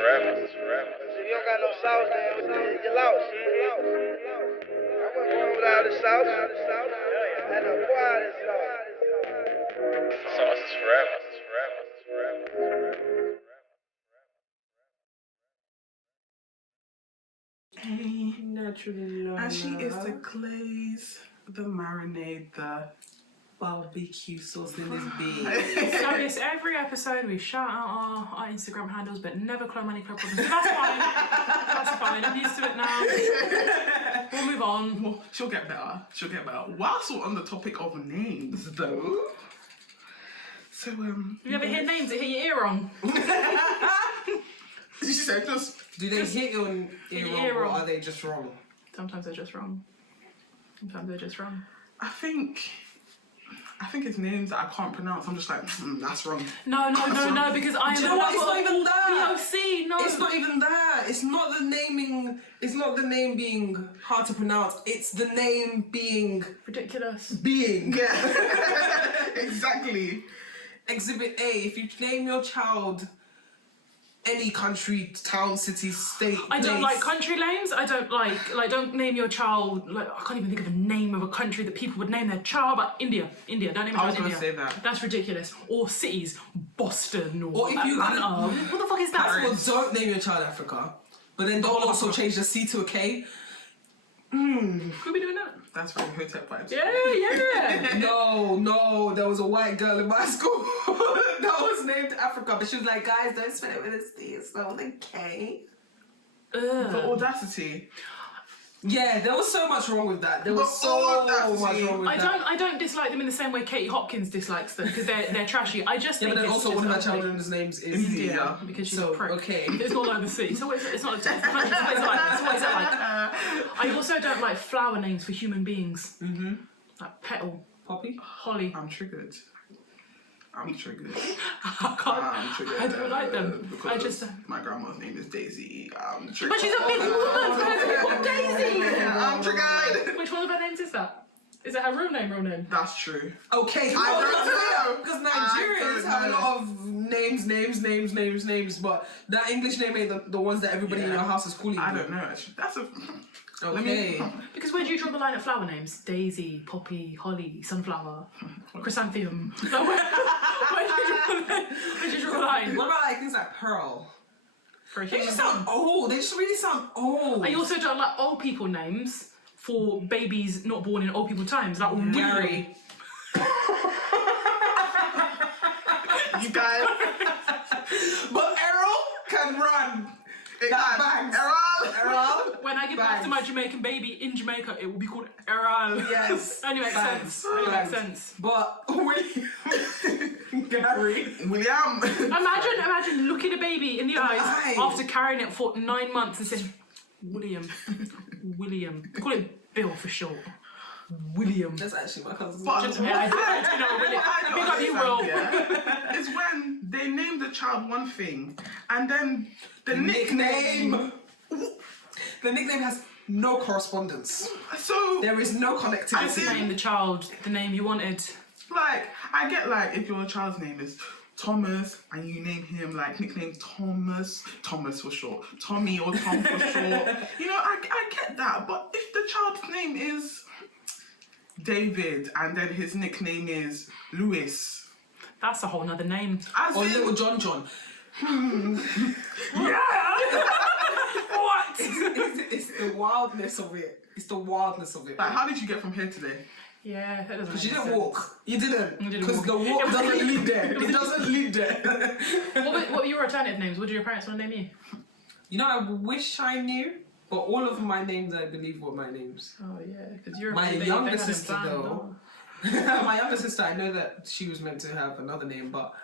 If you don't got no sauce, then you lost. I wasn't born without the sauce. I had to acquire this sauce. Sauce is forever. Hey, Naturally, and she is the glaze, the marinade, the barbecue sauce in this bit. So yes, every episode we shout out our Instagram handles, but never Chloe Money Club Problems. That's fine. That's fine. I'm used to it now. We'll move on. Well, she'll get better. Whilst we're on the topic of names, though, so You ever hear names that hit your ear wrong? she said just. Do they hit your ear wrong, or are they just wrong? Sometimes they're just wrong. I think it's names that I can't pronounce. I'm just like, that's wrong. No, because I am. Do you know what? It's not even that. POC, no. It's not even that. It's not the naming. It's not the name being hard to pronounce. It's the name being ridiculous. Yeah. Exactly. Exhibit A. If you name your child any country, town, city, state, I don't place. like country names. I don't like don't name your child, I can't even think of a name of a country that people would name their child, but India, don't name your child India. I was going to say that. That's ridiculous. Or cities, Boston, or if you Atlanta. What the fuck is that? Well, don't name your child Africa, but then don't also change the C to a K. Who be doing that? That's very Hotep vibes. Yeah. No, there was a white girl in my school that was named Africa, but she was like, guys, don't spell it with a C, it's spelled with a K. The audacity. Yeah, there was so much wrong with that. There was so much wrong with that. I don't dislike them in the same way Katie Hopkins dislikes them, because they're trashy. I just think but then it's also just one of her ugly. children's names is India, because she's a prick. Okay. It's not like the sea. So it's not a country. That's what it's like. I also don't like flower names for human beings. Mm-hmm. Like petal, poppy, holly. I'm triggered. I don't like them. I just. My grandma's name is Daisy. I'm triggered. But she's a big woman. Called Daisy. I'm triggered. Which one of her names is that? Is it her real name? That's true. Okay, I don't know. Because Nigerians have a lot of names, but that English name ain't the ones that everybody in your house is calling you. I don't know. Actually, that's a. Okay. Because where do you draw the line at flower names? Daisy, poppy, holly, sunflower, chrysanthemum. So where do you draw the line? What about things like pearl? For a They human just sound old. They just really sound old. I also don't like old people names for babies not born in old people times. Like Gary. You guys. But Errol can run. That bangs. Errol. When I give birth to my Jamaican baby in Jamaica, it will be called Errol. Yes. Only makes sense. But Gary. William. Imagine looking a baby in the eyes after carrying it for 9 months and saying, William. Call him Bill for short. William. That's actually my cousin. I do know William. Pick up you, Will. It's when they name the child one thing and then the nickname. The nickname has no correspondence. So there is no connectivity. Name the child the name you wanted. Like, I get like if your child's name is Thomas and you name him like nickname Thomas for short, Tommy or Tom for short. You know, I get that, but if the child's name is David and then his nickname is Lewis, that's a whole nother name. Or Little John. Yeah. What? It's the wildness of it. Like, how did you get from here today? Yeah, that doesn't. Because you didn't walk. You didn't. You didn't Because walk. the walk doesn't lead there. It doesn't lead there. What were your alternative names? What did your parents want to name you? You know, I wish I knew, but all of my names, I believe, were my names. Oh yeah, because you're my they younger had it sister planned, though. My younger sister, I know that she was meant to have another name, but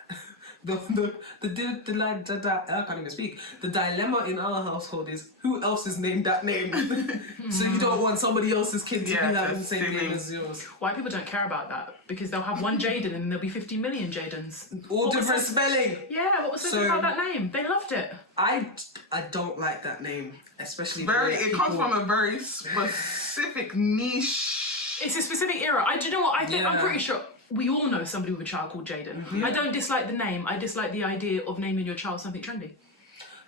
I can't even speak. The dilemma in our household is who else is named that name. So you don't want somebody else's kid to be having the same name as yours. White people don't care about that because they'll have one Jaden and there'll be 50 million Jadens. All different spelling. Yeah, what was so good about that name? They loved it. I don't like that name, especially it comes from a very specific niche. It's a specific era. Do you know what? I'm pretty sure we all know somebody with a child called Jaden. Yeah. I don't dislike the name. I dislike the idea of naming your child something trendy.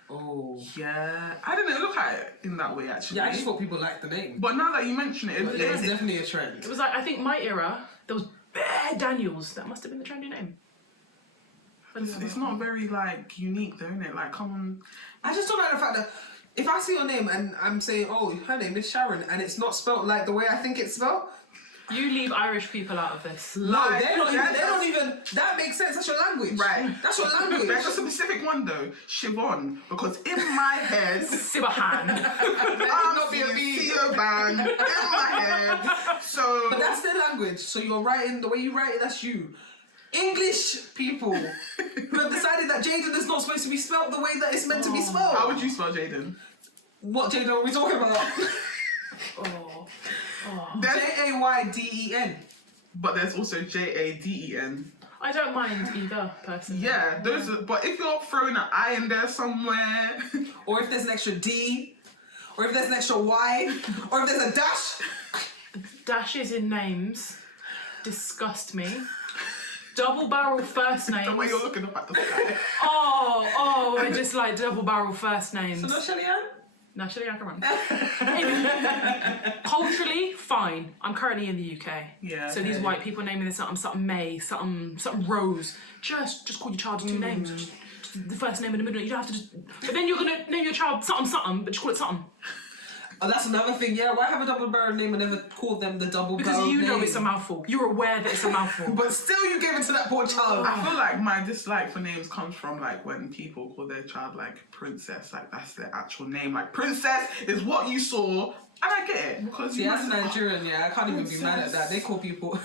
Oh. Yeah, I didn't look at it in that way actually. Yeah, I just thought people liked the name. But now that you mention it, But it's definitely a trend. It was like, I think my era, there was bare Daniels. That must have been the trendy name. it's not very like unique though, innit? Like, come on. I just don't like the fact that if I see your name and I'm saying, oh, her name is Sharon, and it's not spelt like the way I think it's spelt. You leave Irish people out of this. No, they don't even. That makes sense. That's your language. Right. That's your language. There's a specific one though, Siobhan, because in my head, Sibahan. not be a B. Siobhan in my head. So, But that's their language. So you're writing the way you write it. That's you. English people who have decided that Jaden is not supposed to be spelt the way that it's meant to be spelled. how would you spell Jaden? What Jaden are we talking about? Oh. Jayden. But there's also Jaden. I don't mind either, personally. Yeah, those. But if you're throwing an I in there somewhere, Or if there's an extra D, or if there's an extra Y, or if there's a dash. Dashes in names disgust me. Double barrel first names. the way you're looking up at the sky. I just like double barrel first names. So no Shelly-Ann? No, actually, I can run. Culturally, fine. I'm currently in the UK. Yeah, So these okay. white people naming this something May, something Rose. Just call your child two names. Just the first name in the middle. You don't have to just. But then you're gonna name your child something, but just call it something. Oh, that's another thing. Yeah, why have a double barrel name and never called them the double barrel Because you know name? it's a mouthful. You're aware that it's a mouthful. But still, you gave it to that poor child. I feel like my dislike for names comes from like when people call their child like princess, like that's their actual name. Like princess is what you saw, and I get it because See, as a Nigerian, yeah, I can't even be mad at that. They call people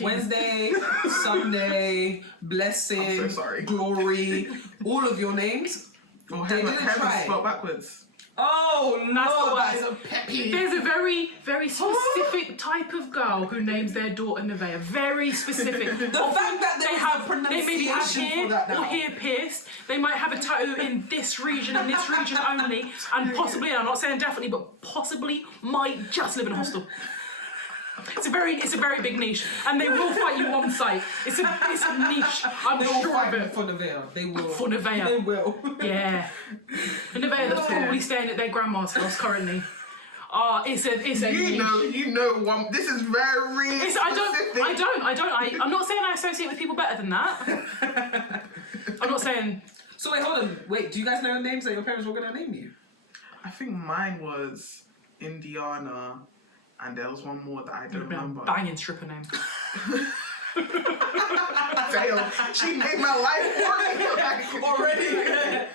Wednesday, Sunday, Blessing, I'm so sorry. Glory, all of your names. Well, They heaven didn't try. spelled backwards. Oh That's no, the that worst. is a pet peeve. There's a very, very specific type of girl who names their daughter Nevaeh. Very specific. The fact that They maybe have pronunciation here for that now. or here pierced. They might have a tattoo in this region and this region only, and possibly, and I'm not saying definitely, but possibly might just live in a hostel. It's a very big niche, and they will fight you on site. It's a niche. I'm They will sure fight of me it. for Nevaeh. They will. For Nevaeh. They will. Yeah, and Nevaeh that's probably staying at their grandma's house currently. It's a niche. You know one. This is very specific. I'm not saying I associate with people better than that. I'm not saying. So wait, hold on. Wait, do you guys know the names that your parents were gonna name you? I think mine was Indiana, and there was one more that I don't remember. Banging stripper name. Damn, she made my life for me Already?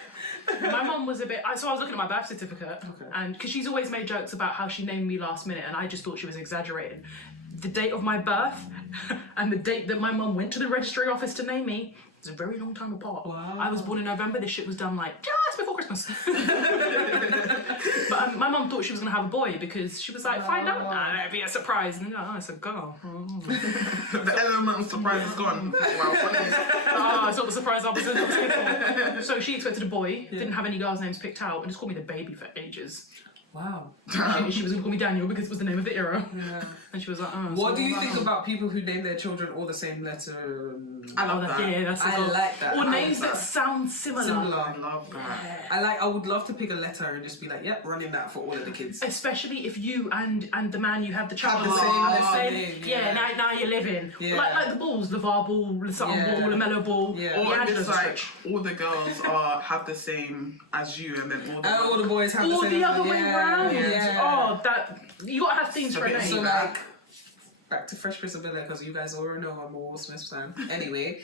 My mum was a bit. So I was looking at my birth certificate, and because she's always made jokes about how she named me last minute, and I just thought she was exaggerating. The date of my birth and the date that my mum went to the registry office to name me is a very long time apart. Wow. I was born in November. This shit was done like just before Christmas. But my mum thought she was gonna have a boy because she was like, find out, it'd be a surprise, and it's a girl. The element of surprise is gone. Wow, It's not the surprise I was looking for. So she expected a boy, didn't have any girls' names picked out, and just called me the baby for ages. Wow. She was gonna call me Daniel because it was the name of the era. Yeah. And she was like, oh. What do you think about people who name their children all the same letter? I love that. Yeah, that's I like that. Or I names like that sound similar. I love that. I would love to pick a letter and just be like, yep, running that for all of the kids. Especially if you and the man you have the child Have the with same are last name, Yeah, yeah. now you're living. Yeah. Like the balls, the VAR ball, the something Yeah. ball, the mellow ball. Yeah. Or The if Angela's it's a like stretch. all the girls have the same as you, and then all the And all the boys have the Or same. the other way yeah, around. Yeah. Oh, that you gotta have things for a name. So like, back to Fresh Prince of Bel-Air, because you guys already know I'm a Will Smith fan. Anyway,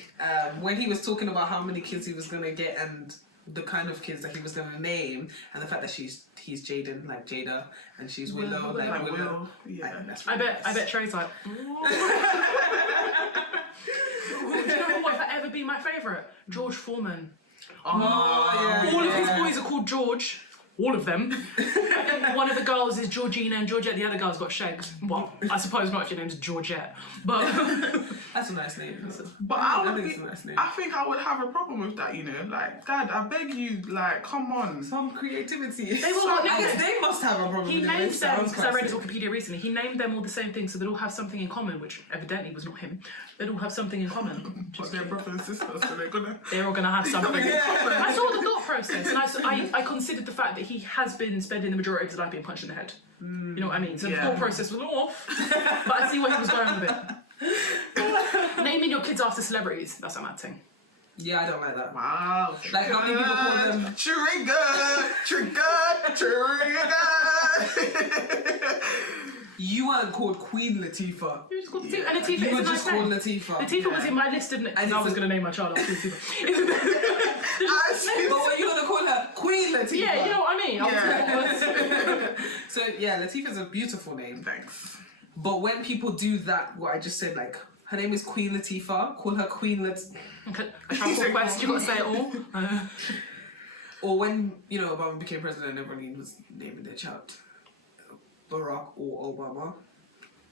when he was talking about how many kids he was gonna get and the kind of kids that he was gonna name, and the fact that he's Jaden, like Jada, and she's Willow, like Willow. Yeah. That's I really bet nice. Trey's like. Do you know what would ever be my favourite? George Foreman. Oh, yeah. All of his boys are called George. All of them. I think one of the girls is Georgina and Georgette. The other girl's got shagged. Well, I suppose not if your name's Georgette. But That's a nice name. But I I think would it's a nice name. I think I would have a problem with that, you know? Like, Dad, I beg you, like, come on. Some creativity. They will So not- I guess they must have a problem he with it. named them, Sounds because I read his quite sick. Wikipedia recently, he named them all the same thing so they'd all have something in common, which evidently was not him. They'd all have something in common. But they're brother and sister, so they're gonna... They're all going to have something. Yeah. I saw the thought process. process, and I considered the fact that he has been spending the majority of his life being punched in the head. You know what I mean? So the thought process was off, but I see where he was going with it. Naming your kids after celebrities, that's a mad thing. Yeah, I don't like that. Wow. Like how many people call them Trigger. You weren't called Queen Latifah. You just called Latifah, and Latifah You is were a just nice called name. Latifah. Latifah was in my list of names. I was going to name my child after Latifah. But were you gonna call her Queen Latifah? Yeah, you know what I mean? So yeah, Latifah's a beautiful name. Thanks. But when people do that, what I just said, like her name is Queen Latifah, call her Queen Okay, a travel quest, you got to say it all. Or when, you know, Obama became president, everybody was naming their child Barack or Obama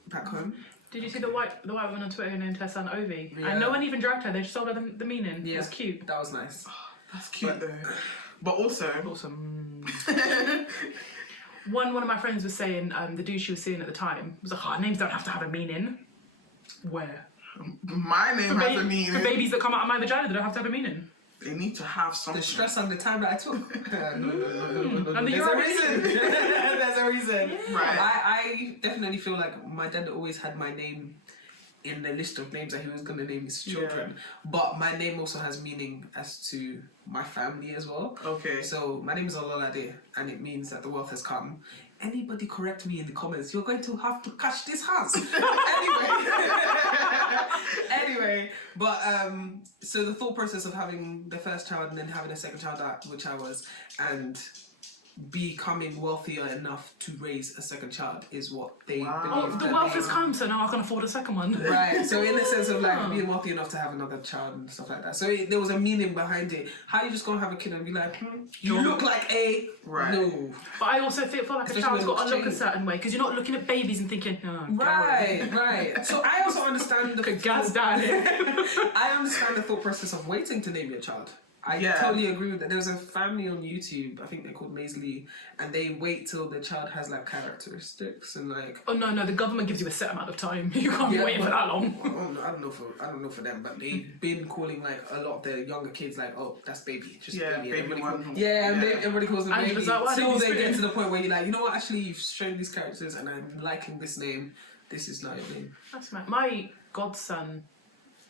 back home. Did you see the white woman on Twitter who named her son Ovi? Yeah. And no one even dragged her, they just told her the meaning. Yeah. It was cute. That was nice. That's cute though. But also, Awesome. One of my friends was saying the dude she was seeing at the time was like, names don't have to have a meaning. Where? my name has a meaning. For babies that come out of my vagina, they don't have to have a meaning. They need to have something. The stress and the time that I took. No. And There's a reason. There's a reason. Right. I definitely feel like my dad always had my name in the list of names that he was going to name his children. But my name also has meaning as to my family as well. Okay. So my name is Ololade, and it means that the wealth has come. Anybody correct me in the comments. You're going to have to catch this house. Anyway, but so the thought process of having the first child and then having a second child, which I was, and becoming wealthier enough to raise a second child is what they believe. Oh, the wealth has come, so now I can afford a second one. Right, so in the sense of like being wealthy enough to have another child and stuff like that. So there was a meaning behind it. How you just gonna have a kid and be like, you look like a... Right. No. But I also feel like Especially a child's when got to look a it's certain way, because you're not looking at babies and thinking, oh, Right. So I also understand the... gas down here. I understand the thought process of waiting to name your child. I Yeah. totally agree with that. There was a family on YouTube, I think they're called Maisley, and they wait till the child has like characteristics and like... Oh no, the government gives you a set amount of time. You can't be Yeah, waiting for that long. I don't know for them, but they've been calling like a lot of the younger kids like, oh, that's baby, just baby. baby Everybody one. everybody calls them And baby. was like, why Till didn't you they get spit? to the point where you're like, you know what? Actually, you've shown these characters, and I'm liking this name. This is not your name. That's mad. My godson,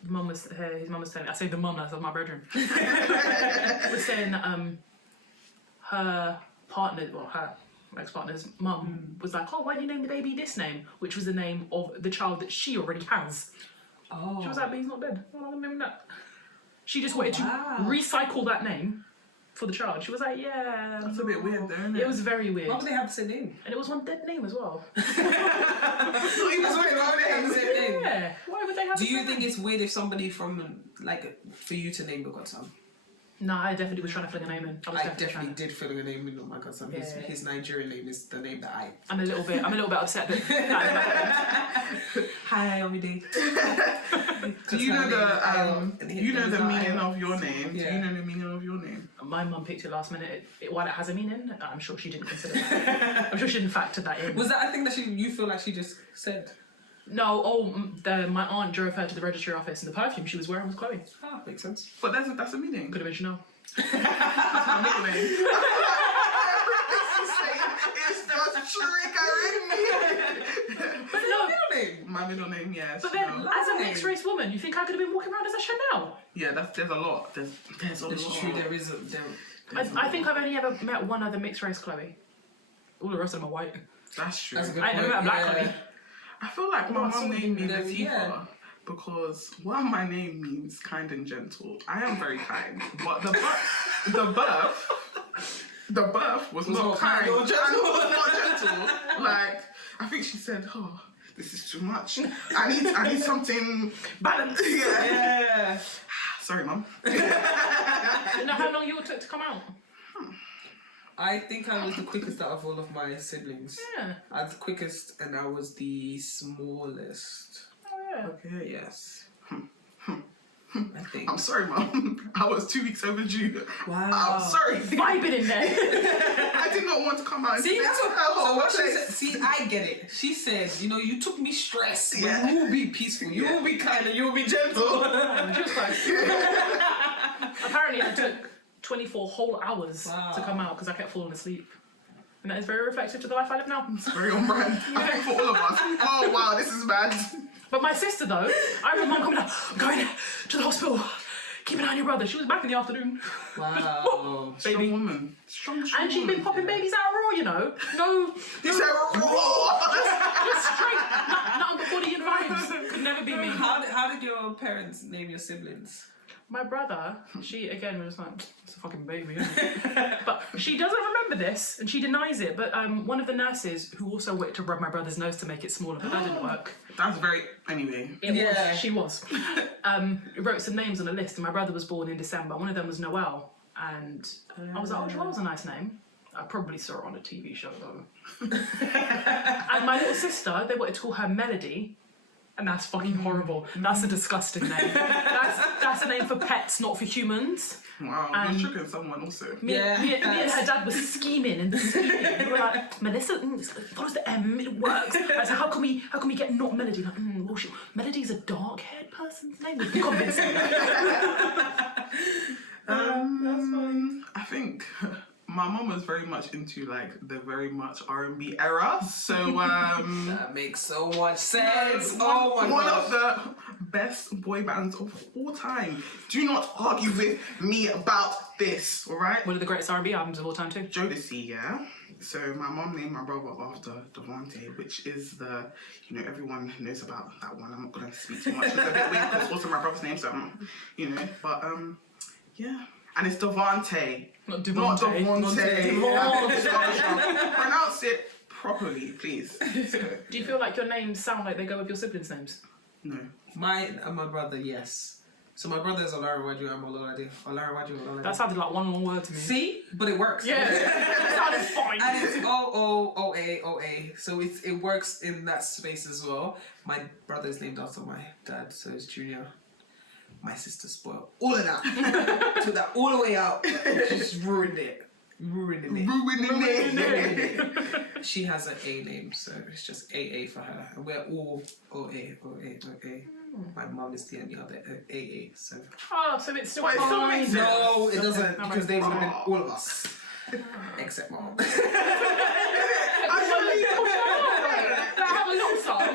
his mum was telling me, I say the mum, that's my brethren, was saying that her partner, well, her ex-partner's mum was like, oh, why do you name the baby this name? Which was the name of the child that she already has. Oh. She was like, but he's not dead. Why not name him that? She just wanted wow. to recycle that name for the child. She was like, yeah. That's a bit weird though, isn't it? It was very weird. Why would they have the same name? And it was one dead name as well. Why would they have the same name? Yeah. Why would they have Do the you same think name? it's weird if somebody from, like, for you to name your godson? No, I definitely was trying to fling a name in. I definitely did fill in a name in on my godson. Yeah. His Nigerian name is the name that I... I'm a little bit upset that Hi, Omide. Do you know the meaning of... of your name? Yeah. Do you know the meaning of your name? my mum picked it last minute. While it has a meaning, I'm sure she didn't consider that. I'm sure she didn't factor that in. Was that a thing that you feel like she just said? No, my aunt drove her to the registry office and the perfume she was wearing was Chloe. Ah, makes sense. But that's a meaning. Could have been Chanel. That's my nickname. It's just triggering me. But no, My middle name, yes. but then no. as a mixed race woman, you think I could have been walking around as a Chanel? Yeah, there's a lot. There's a It's lot. true, there is I think I've only ever met one other mixed race Chloe. All the rest of them are white. That's true. That's a good I never met a black Chloe. I feel like my mum named me them, Latifah yeah. because while my name means kind and gentle, I am very kind. But the birth was not kind or gentle. and it was not gentle. Like I think she said, "Oh, this is too much. I need something Balance. Yeah. Sorry, mum. Do you know how long you took to come out? I think I was the quickest out of all of my siblings. Yeah. I was the quickest and I was the smallest. Oh yeah. Okay. Yes. I think. I'm sorry, mum. I was 2 weeks overdue. Wow. I'm sorry. Vibing in there. I did not want to come out. See, that's what, Oh, so what she okay. said. See, I get it. She said, you took me stress, but Yeah. you will be peaceful. You will be kind and you will be gentle. She was like, apparently I took 24 whole hours to come out because I kept falling asleep. And that is very reflective to the life I live now. It's very on brand. I think for all of us. Oh wow, this is bad. But my sister though, I remember mum coming out, going to the hospital. Keep an eye on your brother. She was back in the afternoon. Wow. Strong Baby. woman. Strong And she'd been woman. popping babies out raw, you know. No. You said raw. Just straight. Nothing but body and vibes. Could never be me. How did your parents name your siblings? My brother, she again was like, it's a fucking baby, isn't it? But she doesn't remember this and she denies it. But one of the nurses who also went to rub my brother's nose to make it smaller, but that didn't work. That's very anyway. It Yeah. was, she was. Wrote some names on a list and my brother was born in December. One of them was Noel. And I was like, oh, Joel's a nice name. I probably saw it on a TV show though. And my little sister, they wanted to call her Melody. And that's fucking horrible. That's a disgusting name. That's a name for pets, not for humans. Wow, you're tricking someone also. Me and her dad were scheming and scheming. We were like, Melissa, it follows the M, it works. I said, how can we get not Melody? Like, well, Melody's a dark-haired person's name. We've convinced me. That's funny. I think my mum was very much into like the very much R&B era, so That makes so much sense. Oh my one god. of the best boy bands of all time. Do not argue with me about this, all right? One of the greatest R&B albums of all time too. Jodeci, yeah. So my mum named my brother after Devante, which is the, you know, everyone knows about that one. I'm not gonna speak too much. It's a bit weird because it's also my brother's name, so you know. But yeah, and it's Devante. Not Not Devante. Devante. Pronounce it properly, please. So, Do you feel like your names sound like they go with your siblings' names? no. Mine and my brother, yes. So my brother is Olarawaju and Ololade. Olarawaju. That sounded like one long word to me. See? But it works. Yeah, it sounded fine. And it's O-O-O-A-O-A. So it works in that space as well. My brother is named after my dad, so it's Junior. My sister spoiled all of that. Took that all the way out. Just ruined it. Ruining it. She has an A name, so it's just AA for her. And we're all OA. My mum is the only other AA, so... Oh, so it's still Wait, so fine. makes sense. No, it doesn't, Okay. because they would have been all of us. Except mom. I have a little song.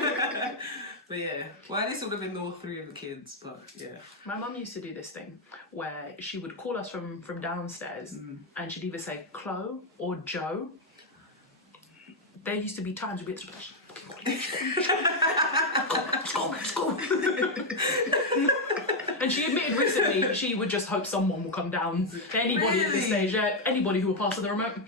But yeah, well, at least it would have been all three of the kids, but yeah. My mum used to do this thing where she would call us from downstairs and she'd either say Chloe or Joe. There used to be times we'd be let's go. And she admitted recently she would just hope someone will come down. Anybody at this stage, yeah, anybody who will pass to the remote.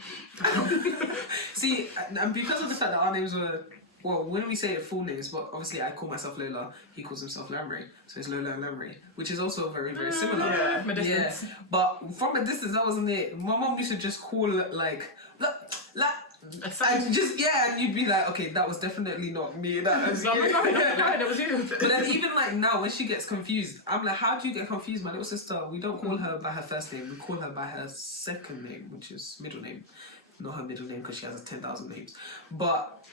See, and because of the fact that our names were, well, when we say it full names, but obviously I call myself Lola, he calls himself Lamry, so it's Lola and Lamry, which is also very, very similar. Yeah. From a distance. Yeah, but from a distance, that wasn't it. My mom used to just call it like, and just, yeah, and you'd be like, okay, that was definitely not me, that was you. It was you. But then even like now, when she gets confused, I'm like, how do you get confused? My little sister, we don't call her by her first name, we call her by her second name, which is middle name. Not her middle name because she has 10,000 names. But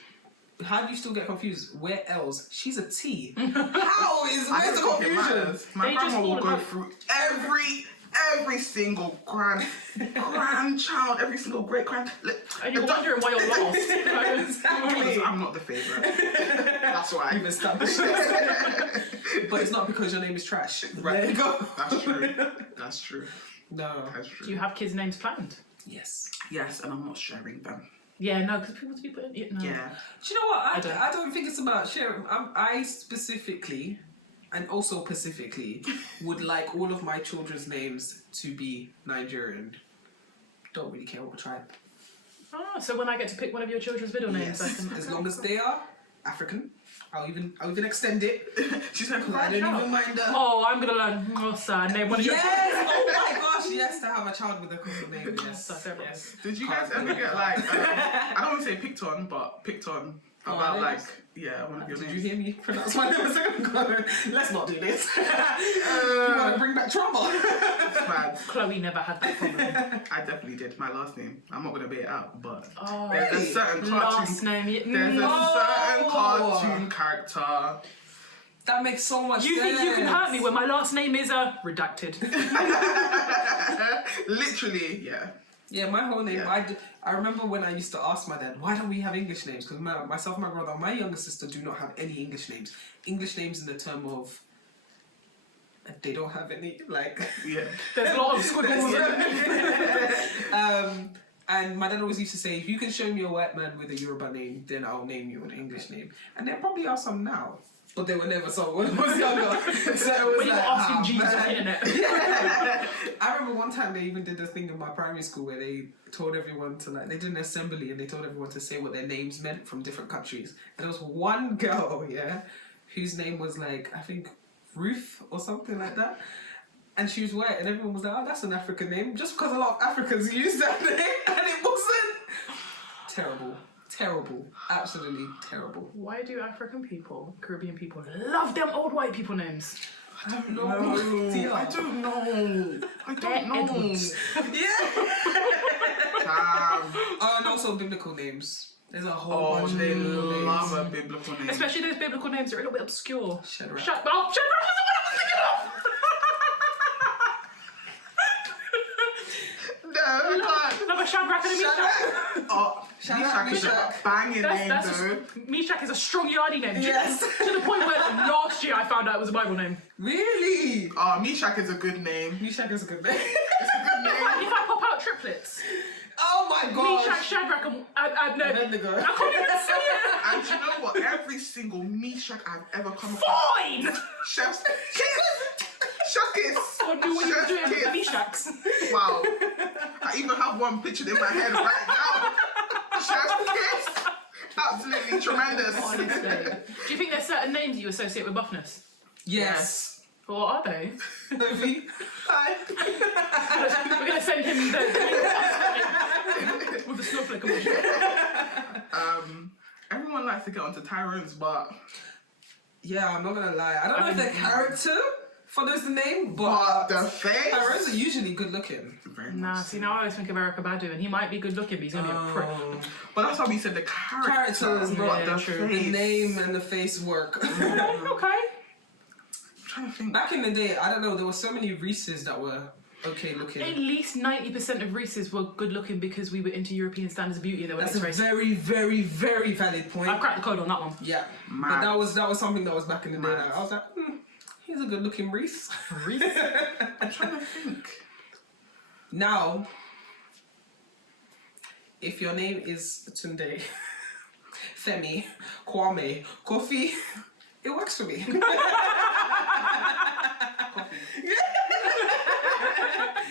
how do you still get confused? Where else? She's a T. How is, I where's the don't think it confusion? matters. My They just grandma will call go it- through every single grandchild, every single great grand. And you're wondering why you're lost. Exactly. I'm not the favourite. That's why. You've established But it's not because your name is trash. Right. There you go. That's true. That's true. No. That's true. Do you have kids' names planned? Yes. Yes, and I'm not sharing them. Yeah, no, because people put it. No. Yeah. Do you know what? I don't. I don't think it's about sharing. I specifically, and also specifically, would like all of my children's names to be Nigerian. Don't really care what tribe. Oh, so when I get to pick one of your children's middle names, I can. As long as they are African, I'll even extend it. She's like, I don't even mind that. Oh, I'm gonna learn Musa name one of your Yes! Oh my gosh! Yes, to have a child with a cool name. Yes. That's everyone. Yes. Did you guys ever get like, I don't want to say picked on, but picked on about names? like, yeah, one of your Did you names? hear me pronounce my name a second ago? Let's not do this. You want to bring back trouble? It's bad. Chloe never had that problem. I definitely did. My last name. I'm not gonna beat it out, but Oh, there's a really? certain last cartoon. name. There's a Oh. certain cartoon character That makes so much You sense. think you can hurt me when my last name is redacted? Literally, yeah. Yeah, my whole name. I remember when I used to ask my dad, why don't we have English names? Because myself and my brother, my younger sister, do not have any English names. English names in the term of they don't have any, like... Yeah. There's a lot of squiggles. And my dad always used to say, if you can show me a white man with a Yoruba name, then I'll name you an English name. And there probably are some now. But they were never so when I was younger. So it was When you were asking Jesus on the internet. Yeah. I remember one time they even did this thing in my primary school where they told everyone to they did an assembly and they told everyone to say what their names meant from different countries. And there was one girl, whose name was I think Ruth or something like that. And she was white and everyone was like, oh, that's an African name. Just because a lot of Africans use that name and it wasn't. Terrible. Terrible. Absolutely terrible. Why do African people, Caribbean people, love them old white people names? I don't know. I don't know. Edwards. Yeah. Damn. And also biblical names. There's a whole Oh, bunch of they biblical love names. a biblical name. Especially those biblical names are a little bit obscure. Shadrach. Shadrach was the one I was thinking of! No, I can't. Love a Shadrach and a Meshach. Oh, Shadrach, Meshach is a Meshach. banging name, though. Meshach is a strong Yardi name. Yes. To the point where last year I found out it was a Bible name. Really? Oh, Meshach is a good name. Meshach is a good name. It's a good name. If I pop out triplets, Oh my gosh. Meshach, Shadrach, and no, Abednego. I can't even say it. And you know what? Every single Meshach I've ever come across. Fine! Chef's kiss! Chef's kiss! I knew what you were doing with the Chef's kiss. Meshachs. Wow. I even have one picture in my head right now. Chef's kiss! Absolutely tremendous. Honestly. Do you think there's certain names that you associate with buffness? Yes. Or are they? Sophie. Hi. We're going to send him the with the snowflake emoji. Everyone likes to get onto Tyrone's, but Yeah, I'm not gonna lie. I don't know if the character follows the name, but the face. Tyrone's are usually good looking. Very Nah, much see, now I always think of Erykah Badu, and he might be good looking, but he's going to be a prick. But that's why we said the character, Characters, not yeah, the true. face. The name and the face work. Okay. I'm trying to think. Back in the day, I don't know, there were so many Reese's that were okay looking. At least 90% of Reese's were good looking because we were into European standards of beauty. They were That's a race. very, very, very valid point. I cracked the code on that one. Yeah, Mad. but that was something that was back in the day. Mad. That I was like, he's a good looking Reese. I'm trying to think. Now, if your name is Tunde, Femi, Kwame, Kofi, it works for me.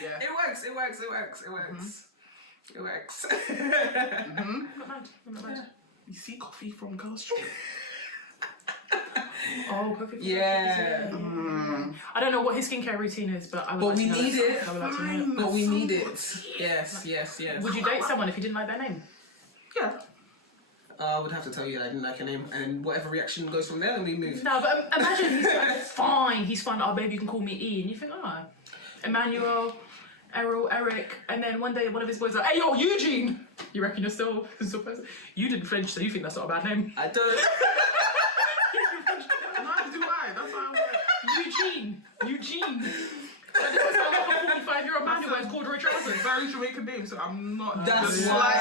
Yeah. It works. It works. It works. It works. It works. I'm not mad. I'm not mad. You see coffee from Girl Street. Oh, perfect. Yeah. I don't know what his skincare routine is, but I would But like we to know need it. I would like to know it. But we need it. Yes. Yes. Yes. Would you date someone if you didn't like their name? Yeah. I would have to tell you that I didn't like your name, and whatever reaction goes from there, then we move. No, but imagine he's like, fine. He's fine. Oh, baby, you can call me E. And you think, oh, Emmanuel, Errol, Eric. And then one day one of his boys like, hey, yo, Eugene. You reckon you're still person? You didn't French, so you think that's not a bad name. I don't. Neither do I. That's why I was Eugene. That doesn't sound like a 45-year-old man who wears corduroy like, trousers. very Jamaican name, so I'm not That's the why.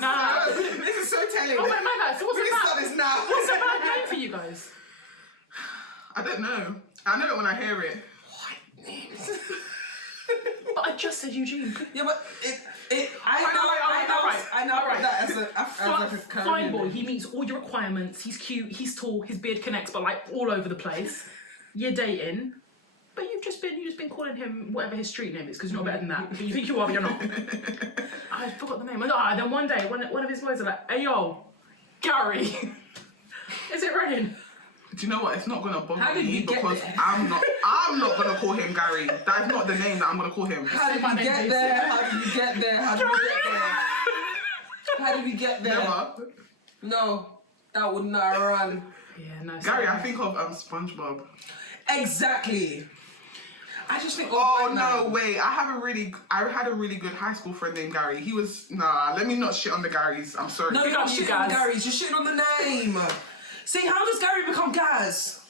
Nah. This is so telling. Oh, wait, my bad. So what's We a can start bad, this now. what's a bad name for you guys? I don't know. I know it when I hear it. But I just said Eugene. Yeah, but I know Alright. that as a Fine boy, he meets all your requirements. He's cute, he's tall, his beard connects, but like all over the place. You're dating, but you've just been calling him whatever his street name is because you're not better than that. But you think you are, but you're not. I forgot the name. Then one day, one of his boys are like, "Hey yo, Gary, is it raining?" Do you know what? It's not gonna bother How did me we get because there? I'm not gonna call him Gary. That is not the name that I'm gonna call him. How did we get there? How did we get there? How did we get there? How did we get there? Never. No, that would not run. Yeah, no. Gary, sorry. I think of SpongeBob. Exactly. I just think. Oh no, wait! I had a really good high school friend named Gary. He was Let me not shit on the Garys. I'm sorry. No, you're not shitting on Gary's. You're shitting on the name. See, how does Gary become Gaz?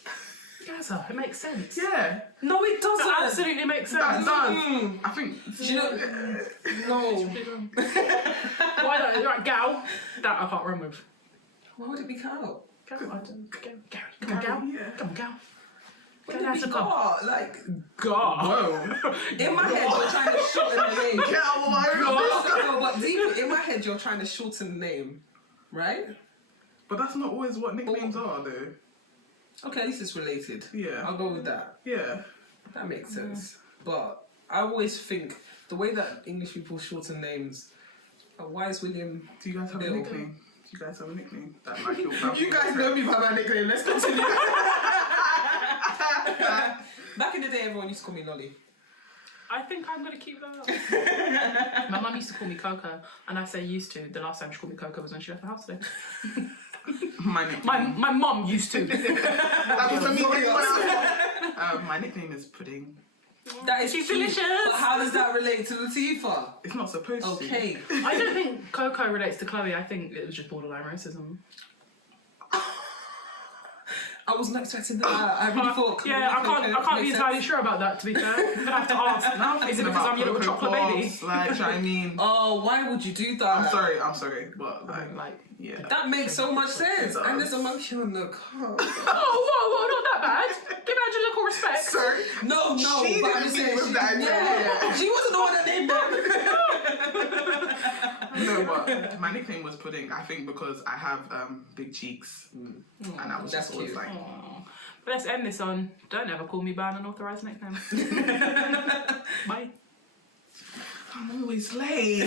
Gaza, it makes sense. Yeah. No, it doesn't. That absolutely makes sense. That does. I think. You know, no. Why not? Right, Gal. That I can't run with. Why would it be Cal? Gal, Gary. Come on, Gal. Yeah. Come on, Gal. Would it be God? Like, God. Whoa. in my head, you're trying to shorten the name. Get out of my room. No, but deep in my head, you're trying to shorten the name, right? But that's not always what nicknames are, though. Okay, at least it's related. Yeah. I'll go with that. Yeah. That makes sense. But I always think the way that English people shorten names, why is William... Do you guys have a Bill? nickname? Do you guys have a nickname? That like your family You guys know me by my nickname. Let's continue. Back in the day, everyone used to call me Lolly. I think I'm gonna keep that. My mum used to call me Coco, and I say used to. The last time she called me Coco was when she left the house today. My nickname. My mum used to. That was a nickname. My nickname is Pudding. That is She's cute, delicious. But how does that relate to Latifah? It's not supposed to. Okay. I don't think Coco relates to Chloe. I think it was just borderline racism. I was not expecting that. I really thought. Yeah, I can't be entirely sure about that. To be fair, I'm gonna have to ask. Now I'm Is it thinking because about I'm your little Cocoa chocolate baby? Pops, like, do you know what I mean? Oh, why would you do that? I'm sorry, but Like, yeah. That makes so much sense. does. And there's a monkey on the car. whoa, not that bad. Give Angela a little respect. Sorry. No, She but I'm didn't saying think of that. yeah. She wasn't the one that named them. No, but my nickname was Pudding. I think because I have big cheeks, and I was That's just always cute. like. But let's end this on, don't ever call me by an unauthorised nickname. Bye. I'm always late.